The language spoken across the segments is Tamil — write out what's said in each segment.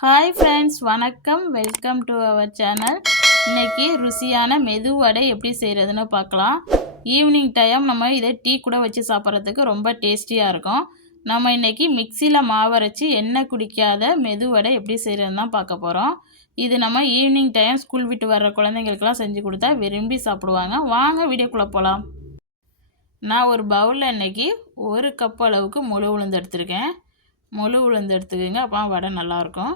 ஹாய் ஃப்ரெண்ட்ஸ் வணக்கம். வெல்கம் டு அவர் சேனல் இன்றைக்கி ருசியான மெது வடை எப்படி செய்கிறதுன்னு பார்க்கலாம். ஈவினிங் டைம் நம்ம இதை டீ கூட வச்சு சாப்பிட்றதுக்கு ரொம்ப டேஸ்டியாக இருக்கும். நம்ம இன்றைக்கி மிக்சியில் மாவரைச்சி எண்ணெய் குடிக்காத மெது வடை எப்படி செய்கிறதுன்னு தான் பார்க்க போகிறோம் இது நம்ம ஈவினிங் டைம் ஸ்கூல் விட்டு வர்ற குழந்தைங்களுக்கெல்லாம் செஞ்சு கொடுத்தா விரும்பி சாப்பிடுவாங்க. வாங்க வீடியோக்குள்ளே போகலாம் நான் ஒரு பவுலில் இன்றைக்கி ஒரு கப் அளவுக்கு முழு உளுந்து எடுத்திருக்கேன். முழு உளுந்து எடுத்துக்கோங்க அப்போ வடை நல்லாயிருக்கும்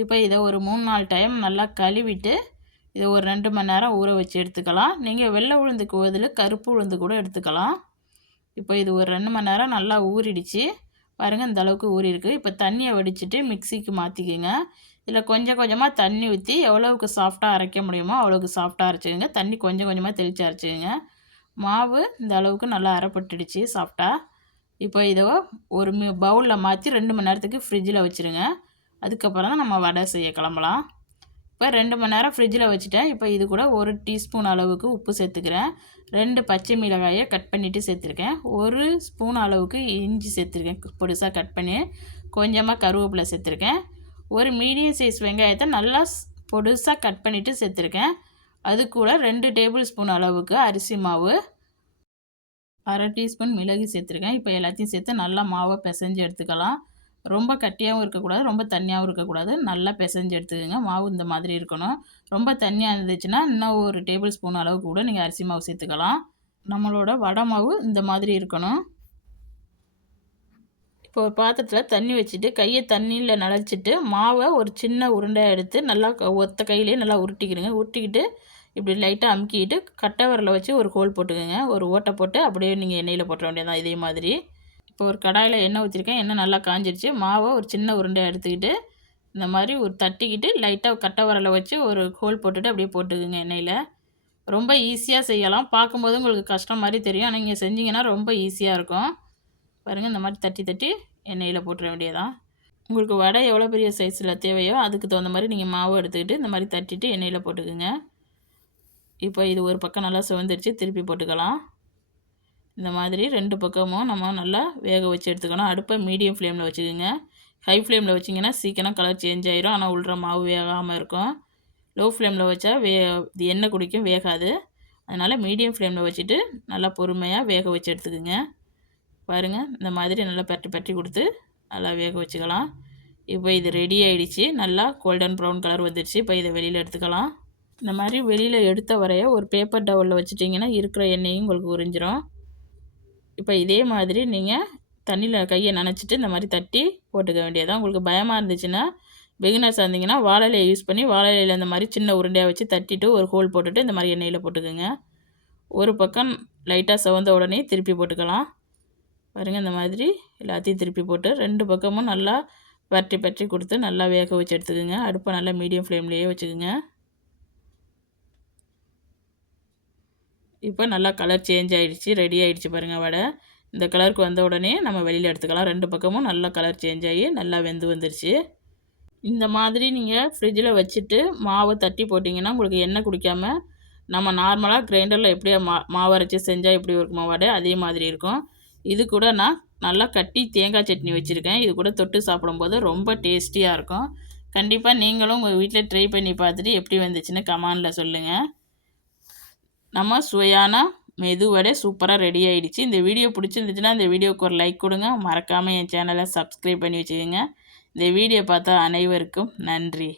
இப்போ இதை ஒரு மூணு நாலு டைம் நல்லா கழுவிட்டு இதை ஒரு ரெண்டு மணி நேரம் ஊற வச்சு எடுத்துக்கலாம். நீங்கள் வெள்ளை உளுந்துக்கு பதில் கருப்பு உளுந்து கூட எடுத்துக்கலாம். இப்போ இது ஒரு ரெண்டு மணி நேரம் நல்லா ஊறிடுச்சு. பாருங்கள் இந்த அளவுக்கு ஊறிருக்கு இப்போ தண்ணியை வடிச்சிட்டு மிக்சிக்கு மாற்றிக்கோங்க இதில் கொஞ்சம் கொஞ்சமாக தண்ணி ஊற்றி எவ்வளோவுக்கு சாஃப்டாக அரைக்க முடியுமோ அவ்வளோக்கு சாஃப்டாக அரைச்சிக்கோங்க. தண்ணி கொஞ்சம் கொஞ்சமாக தெளித்து அரைச்சிக்கோங்க. மாவு இந்த அளவுக்கு நல்லா அரைப்பட்டுடுச்சு சாஃப்டாக இப்போ இதை ஒரு பவுலில் மாற்றி ரெண்டு மணி நேரத்துக்கு ஃப்ரிட்ஜில் வச்சுருங்க. அதுக்கப்புறம் தான் நம்ம வடை செய்ய கிளம்பலாம். இப்போ ரெண்டு மணி நேரம் ஃப்ரிட்ஜில் வச்சுட்டேன். இப்போ இது கூட ஒரு டீஸ்பூன் அளவுக்கு உப்பு சேர்த்துக்கிறேன். ரெண்டு பச்சை மிளகாயை கட் பண்ணிவிட்டு சேர்த்துருக்கேன். ஒரு ஸ்பூன் அளவுக்கு இஞ்சி சேர்த்துருக்கேன். பொடிசாக கட் பண்ணி கொஞ்சமாக கருவேப்பிலை சேர்த்துருக்கேன். ஒரு மீடியம் சைஸ் வெங்காயத்தை நல்லா பொடுசாக கட் பண்ணிவிட்டு சேர்த்துருக்கேன். அது கூட ரெண்டு டேபிள் ஸ்பூன் அளவுக்கு அரிசி மாவு. அரை டீஸ்பூன் மிளகு சேர்த்துருக்கேன். இப்போ எல்லாத்தையும் சேர்த்து நல்லா மாவை பிசைஞ்சு எடுத்துக்கலாம். ரொம்ப கட்டியாகவும் இருக்கக்கூடாது ரொம்ப தண்ணியாகவும் இருக்கக்கூடாது. நல்லா பிசைஞ்சு எடுத்துக்கோங்க. மாவு இந்த மாதிரி இருக்கணும். ரொம்ப தண்ணியாக இருந்துச்சுன்னா இன்னும் ஒரு டேபிள் ஸ்பூன் அளவு கூட நீங்கள் அரிசி மாவு சேர்த்துக்கலாம். நம்மளோட வடை மாவு இந்த மாதிரி இருக்கணும். இப்போ ஒரு பாத்திரத்தில் தண்ணி வச்சுட்டு கையை தண்ணியில் நனைச்சிட்டு மாவை ஒரு சின்ன உருண்டையாக எடுத்து நல்லா ஒத்த கையிலேயே நல்லா உருட்டிக்கிடுங்க. உருட்டிக்கிட்டு இப்படி லைட்டாக அமுக்கிட்டு கட்டை வரலை வச்சு ஒரு கோல் போட்டுக்கோங்க. ஒரு ஓட்டை போட்டு அப்படியே நீங்கள் எண்ணெயில் போட்டுற வேண்டியதான் இதே மாதிரி இப்போ ஒரு கடாயில் எண்ணெய் ஊற்றிருக்கேன் எண்ணெய் நல்லா காஞ்சிருச்சு. மாவை ஒரு சின்ன உருண்டை எடுத்துக்கிட்டு இந்த மாதிரி ஒரு தட்டிக்கிட்டு லைட்டாக கட்டை வரலை வச்சு ஒரு ஹோல் போட்டுட்டு அப்படியே போட்டுக்குங்க எண்ணெயில். ரொம்ப ஈஸியாக செய்யலாம். பார்க்கும்போது உங்களுக்கு கஷ்டம் மாதிரி தெரியும். ஆனால் நீங்கள் செஞ்சிங்கன்னா ரொம்ப ஈஸியாக இருக்கும். பாருங்கள் இந்த மாதிரி தட்டி தட்டி எண்ணெயில் போட்டுற வேண்டியதான் உங்களுக்கு வடை எவ்வளோ பெரிய சைஸில் தேவையோ அதுக்கு தகுந்த மாதிரி நீங்கள் மாவு எடுத்துக்கிட்டு இந்த மாதிரி தட்டிட்டு எண்ணெயில் போட்டுக்குங்க. இப்போ இது ஒரு பக்கம் நல்லா சுவந்துருச்சு. திருப்பி போட்டுக்கலாம். இந்த மாதிரி ரெண்டு பக்கமும் நம்ம நல்லா வேக வச்சு எடுத்துக்கணும். அடுப்பை மீடியம் ஃப்ளேமில் வச்சுக்கோங்க. ஹை ஃப்ளேமில் வச்சிங்கன்னா சீக்கிரம் கலர் சேஞ்ச் ஆயிரும். ஆனால் உள்ள மாவு வேகாமல் இருக்கும். லோ ஃப்ளேமில் வச்சா வே இது எண்ணெய் குடிக்கும் வேகாது. அதனால் மீடியம் ஃப்ளேமில் வச்சுட்டு நல்லா பொறுமையாக வேக வச்சு எடுத்துக்கோங்க. பாருங்கள் இந்த மாதிரி நல்லா பட்டி பட்டி கொடுத்து நல்லா வேக வச்சுக்கலாம். இப்போ இது ரெடி ஆகிடுச்சு நல்லா கோல்டன் ப்ரௌன் கலர் வந்துடுச்சு இப்போ இதை வெளியில் எடுத்துக்கலாம். இந்த மாதிரி வெளியில் எடுத்த வரைய ஒரு பேப்பர் டவலில் வச்சுட்டிங்கன்னா இருக்கிற எண்ணெயும் உங்களுக்கு உறிஞ்சிரும். இப்போ இதே மாதிரி நீங்கள் தண்ணியில் கையை நனைச்சிட்டு இந்த மாதிரி தட்டி போட்டுக்க வேண்டியதான் உங்களுக்கு பயமாக இருந்துச்சுன்னா பிகினர்ஸ் இருந்தீங்கன்னா வாழலையை யூஸ் பண்ணி வாழலையில் இந்த மாதிரி சின்ன உருண்டையாக வச்சு தட்டிட்டு ஒரு ஹோல் போட்டுட்டு இந்த மாதிரி எண்ணெயில் போட்டுக்கோங்க. ஒரு பக்கம் லைட்டாக சவந்த உடனே திருப்பி போட்டுக்கலாம். பாருங்கள் இந்த மாதிரி எல்லாத்தையும் திருப்பி போட்டு ரெண்டு பக்கமும் நல்லா பரட்டி பற்றி கொடுத்து நல்லா வேக வச்சு எடுத்துக்கோங்க. அடுப்பை நல்லா மீடியம் ஃப்ளேம்லேயே வச்சுக்கோங்க. இப்போ நல்லா கலர் சேஞ்ச் ஆகிடுச்சு ரெடி ஆகிடுச்சு பாருங்கள் வடை. இந்த கலருக்கு வந்த உடனே நம்ம வெளியில் எடுத்துக்கலாம். ரெண்டு பக்கமும் நல்லா கலர் சேஞ்ச் ஆகி நல்லா வெந்து வந்துருச்சு. இந்த மாதிரி நீங்கள் ஃப்ரிட்ஜில் வச்சுட்டு மாவை தட்டி போட்டிங்கன்னா உங்களுக்கு எண்ணெய் குடிக்காமல் நம்ம நார்மலாக கிரைண்டரில் எப்படியா மா மாவரைச்சி செஞ்சால் எப்படி இருக்குமா வடை? அதே மாதிரி இருக்கும். இது கூட நான் நல்லா கட்டி தேங்காய் சட்னி வச்சுருக்கேன். இது கூட தொட்டு சாப்பிடும்போது ரொம்ப டேஸ்டியாக இருக்கும். கண்டிப்பாக நீங்களும் உங்கள் வீட்டில் ட்ரை பண்ணி பார்த்துட்டு எப்படி வந்துச்சுன்னு கமானில் சொல்லுங்கள் நம்ம சுவையான மெதுவடை சூப்பராக ரெடி ஆகிடுச்சு இந்த வீடியோ பிடிச்சிருந்துச்சுன்னா இந்த வீடியோவுக்கு ஒரு லைக் கொடுங்க. மறக்காமல் என் சேனலை சப்ஸ்கிரைப் பண்ணி வச்சுக்கோங்க. இந்த வீடியோ பார்த்தா அனைவருக்கும் நன்றி.